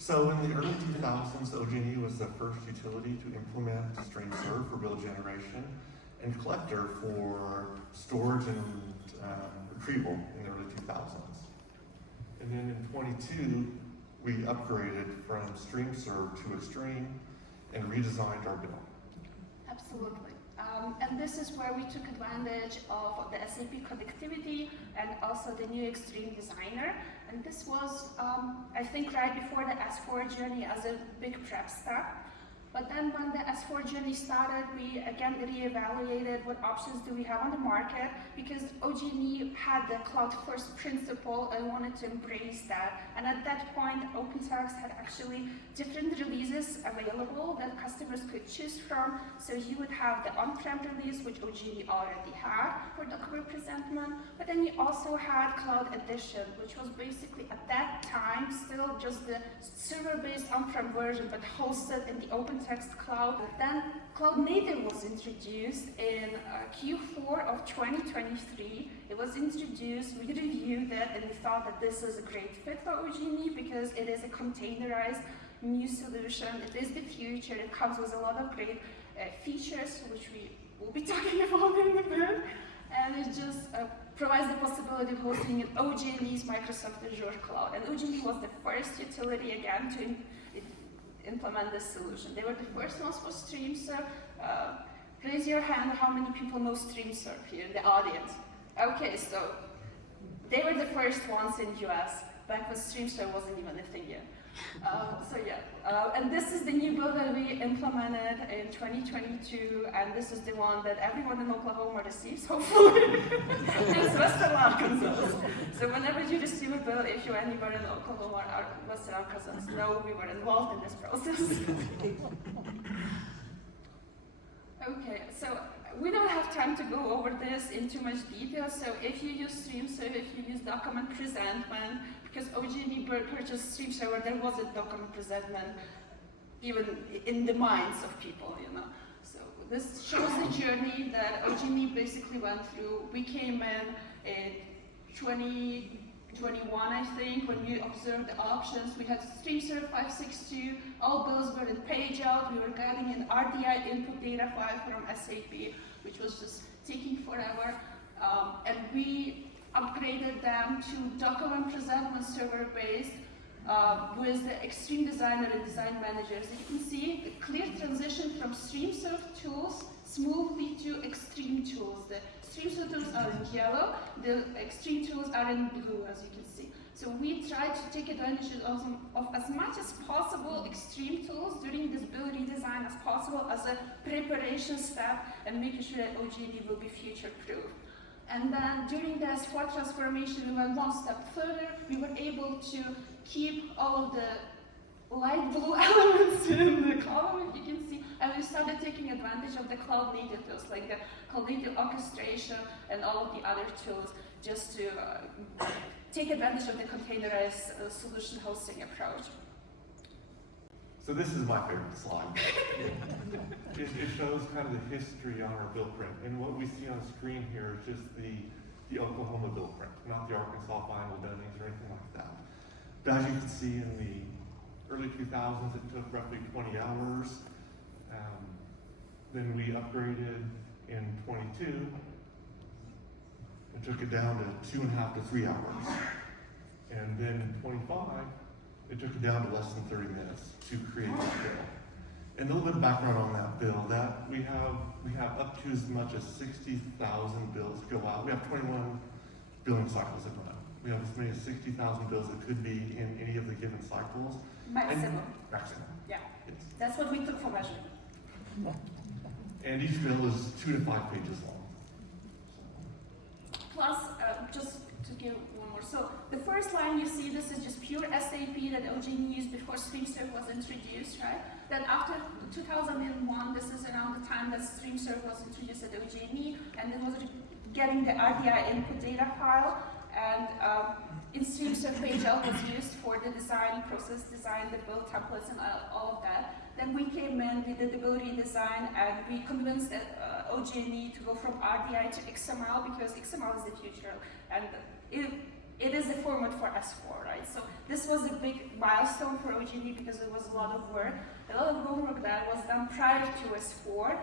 So in the early 2000s, OG&E was the first utility to implement StreamServe for bill generation and collector for storage and retrieval in the early 2000s. And then in 22, we upgraded from StreamServe to Exstream and redesigned our bill. Absolutely. And this is where we took advantage of the SAP connectivity and also the new Exstream designer. And this was, I think, right before the S4 journey as a big prep step. But then when the S4 journey started, we again reevaluated what options do we have on the market, because OG&E had the cloud first principle and wanted to embrace that. And at that point, OpenText had actually different releases available that customers could choose from. So you would have the on-prem release, which OG&E already had for document presentment, but then you also had Cloud Edition, which was basically at that time still just the server-based on-prem version, but hosted in the OpenText cloud. Then Cloud Native was introduced in Q4 of 2023. It was introduced, we reviewed it, and we thought that this is a great fit for OG&E because it is a containerized new solution. It is the future. It comes with a lot of great features, which we will be talking about in a bit. And it just provides the possibility of hosting in OG&E's Microsoft Azure cloud. And OG&E was the first utility, again, to implement this solution. They were the first ones for StreamServe. Raise your hand how many people know StreamServe here in the audience. Okay, so they were the first ones in US, back when StreamServe wasn't even a thing yet. And this is the new bill that we implemented in 2022, and this is the one that everyone in Oklahoma receives, hopefully. It's Western Arkansas. So whenever you receive a bill, if you're anywhere in Oklahoma or Western Arkansas, know we were involved in this process. Okay, so we don't have time to go over this in too much detail. So if you use StreamServe, if you use document presentment, because OG&E purchased StreamServe, there was a document presentment even in the minds of people, you know. So this shows the journey that OG&E basically went through. We came in 2021, I think, when we observed the options. We had StreamServe 5.6.2, all bills were in page out. We were getting an RDI input data file from SAP, which was just taking forever. And we upgraded them to document presentment server-based with the Extreme Designer and Design Manager. As you can see, a clear transition from StreamServe tools smoothly to Extreme tools. The StreamServe tools are in yellow, the Extreme tools are in blue, as you can see. So we tried to take advantage of as much as possible Extreme tools during this build redesign as possible as a preparation step and making sure that OG&E will be future-proof. And then during the S4 transformation, we went one step further. We were able to keep all of the light blue elements in the column, if you can see, and we started taking advantage of the Cloud Native tools, like the Cloud Native orchestration and all of the other tools, just to take advantage of the containerized solution hosting approach. So this is my favorite slide. It shows kind of the history on our bill print. And what we see on screen here is just the Oklahoma bill print, not the Arkansas final Dunnings or anything like that. But as you can see, in the early 2000s, it took roughly 20 hours. Then we upgraded in 22. It took it down to 2.5 to 3 hours. And then in 25, it took it down to less than 30 minutes to create that bill. And a little bit of background on that bill, that we have up to as much as 60,000 bills go out. We have 21 billing cycles that go out. We have as many as 60,000 bills that could be in any of the given cycles. Maximum. Maximum. Yeah. Yes. That's what we took for measurement. And each bill is 2 to 5 pages long. Plus, just to give one more. So the first line you see, this is just pure SAP that OG&E used before StreamServe was introduced, right? Then after 2001, this is around the time that StreamServe was introduced at OG&E, and it was getting the RDI input data file. And in StreamServe page out was used for the design, process design, the build templates, and all of that. Then we came in, we did the build redesign, and we convinced OG&E to go from RDI to XML, because XML is the future. And it is the format for S4, right? So this was a big milestone for OG&E because it was a lot of work. A lot of homework that was done prior to S4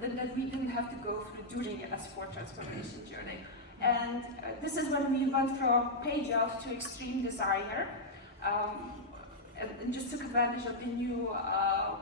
that we didn't have to go through during the S4 transformation journey. And this is when we went from page out to Extreme Designer and just took advantage of the new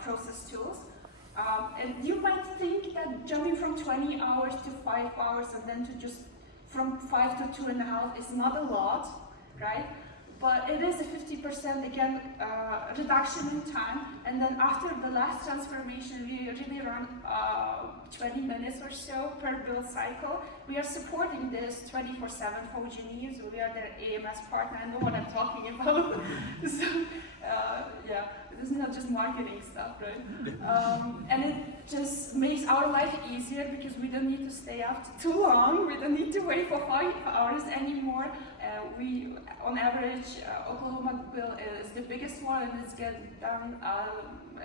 process tools. And you might think that jumping from 20 hours to 5 hours and then to just from 5 to 2.5 is not a lot, right? But it is a 50% again reduction in time. And then after the last transformation, we really run 20 minutes or so per build cycle. We are supporting this 24/7 for OG&E, so we are their AMS partner. I know what I'm talking about. So yeah, this is not just marketing stuff, right? And it just makes our life easier because we don't need to stay up too long. We don't need to wait for 5 hours anymore. We, on average, Oklahoma bill is the biggest one, and it's getting done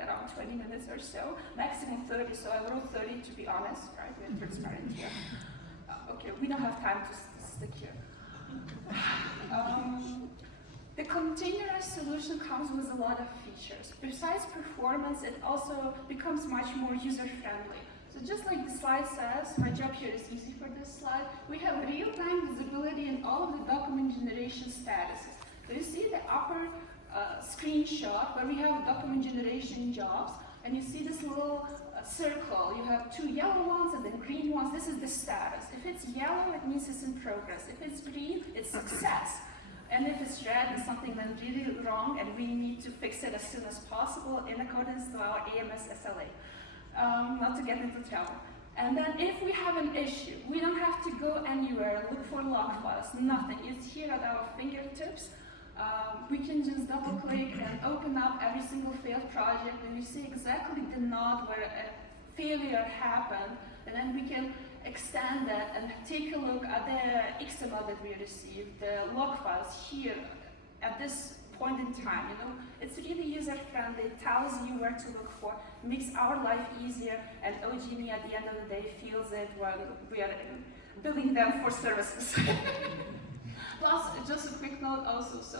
around 20 minutes or so, maximum 30. So I wrote 30 to be honest, right? We're transparent here. Okay, we don't have time to stick here. The containerized solution comes with a lot of features. Besides performance, it also becomes much more user-friendly. So just like the slide says, my job here is easy for this slide, we have real-time visibility in all of the document generation statuses. So you see the upper screenshot where we have document generation jobs, and you see this little circle. You have 2 yellow ones and then green ones. This is the status. If it's yellow, it means it's in progress. If it's green, it's success. And if it's red, it's something that's really wrong, and we need to fix it as soon as possible in accordance to our AMS SLA, not to get into trouble. And then if we have an issue, we don't have to go anywhere, look for log files, nothing. It's here at our fingertips. We can just double click and open up every single failed project, and we see exactly the node where a failure happened, and then we can extend that and take a look at the XML that we received, the log files here at this point in time. You know, it's really user-friendly, it tells you where to look for, makes our life easier, and OG&E at the end of the day feels it when we are billing them for services. Plus, just a quick note also, so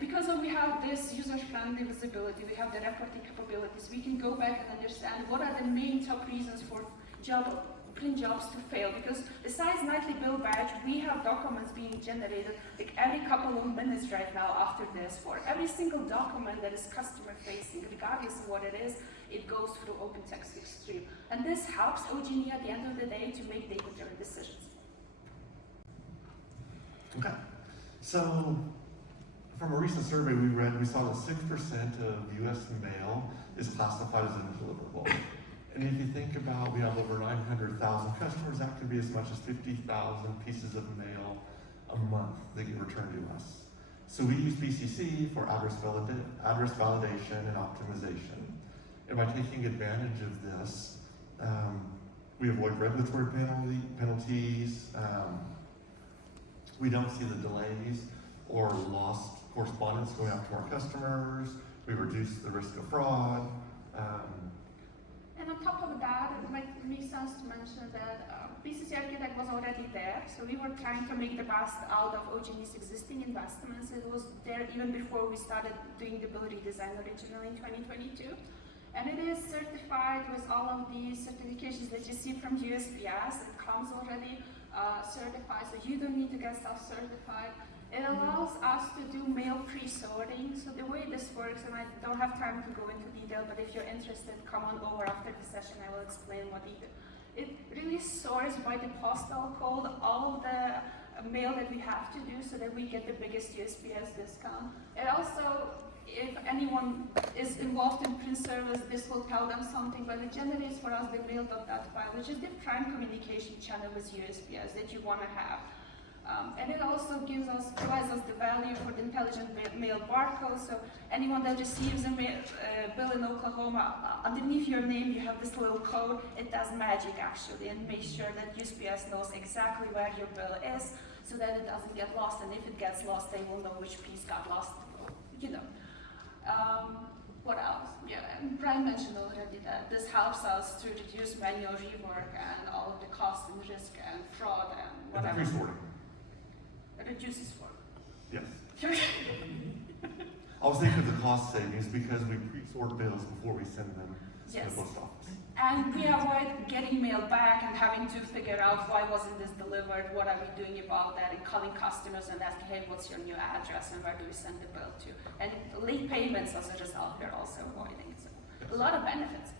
because we have this user-friendly visibility, we have the reporting capabilities, we can go back and understand what are the main top reasons for print jobs to fail, because besides nightly bill badge, we have documents being generated like every couple of minutes right now after this. For every single document that is customer facing, regardless of what it is, it goes through OpenText Exstream. And this helps OG&E at the end of the day to make data-driven decisions. Okay, so from a recent survey we saw that 6% of US mail is classified as undeliverable. And if you think about, we have over 900,000 customers, that could be as much as 50,000 pieces of mail a month that get returned to us. So we use BCC for address validation and optimization. And by taking advantage of this, we avoid regulatory penalties, we don't see the delays or lost correspondence going out to our customers, we reduce the risk of fraud. And on top of that, it might make sense to mention that BCC Architect was already there, so we were trying to make the best out of OG&E's existing investments. It was there even before we started doing the build redesign originally in 2022. And it is certified with all of these certifications that you see from USPS. It comes already certified, so you don't need to get self-certified. It allows us to do mail pre-sorting. So the way this works, and I don't have time to go into detail, but if you're interested, come on over after the session, I will explain what it is. It really sorts by the postal code all of the mail that we have to do so that we get the biggest USPS discount. It also, if anyone is involved in print service, this will tell them something, but it generates for us the mail.dat file, which is the prime communication channel with USPS that you want to have. And it also provides us the value for the intelligent mail barcode. So anyone that receives a bill in Oklahoma, underneath your name you have this little code. It does magic actually, and makes sure that USPS knows exactly where your bill is, so that it doesn't get lost. And if it gets lost, they will know which piece got lost. You know. What else? Yeah, and Brian mentioned already that this helps us to reduce manual rework and all of the cost and risk and fraud and whatever. And pre-sorting. juices for. Yes. I was thinking of the cost savings because we pre-sort bills before we send them to Yes. the post office. And we avoid getting mail back and having to figure out why wasn't this delivered, what are we doing about that, and calling customers and asking, hey, what's your new address and where do we send the bill to? And late payments as a result we're also avoiding. So a lot of benefits.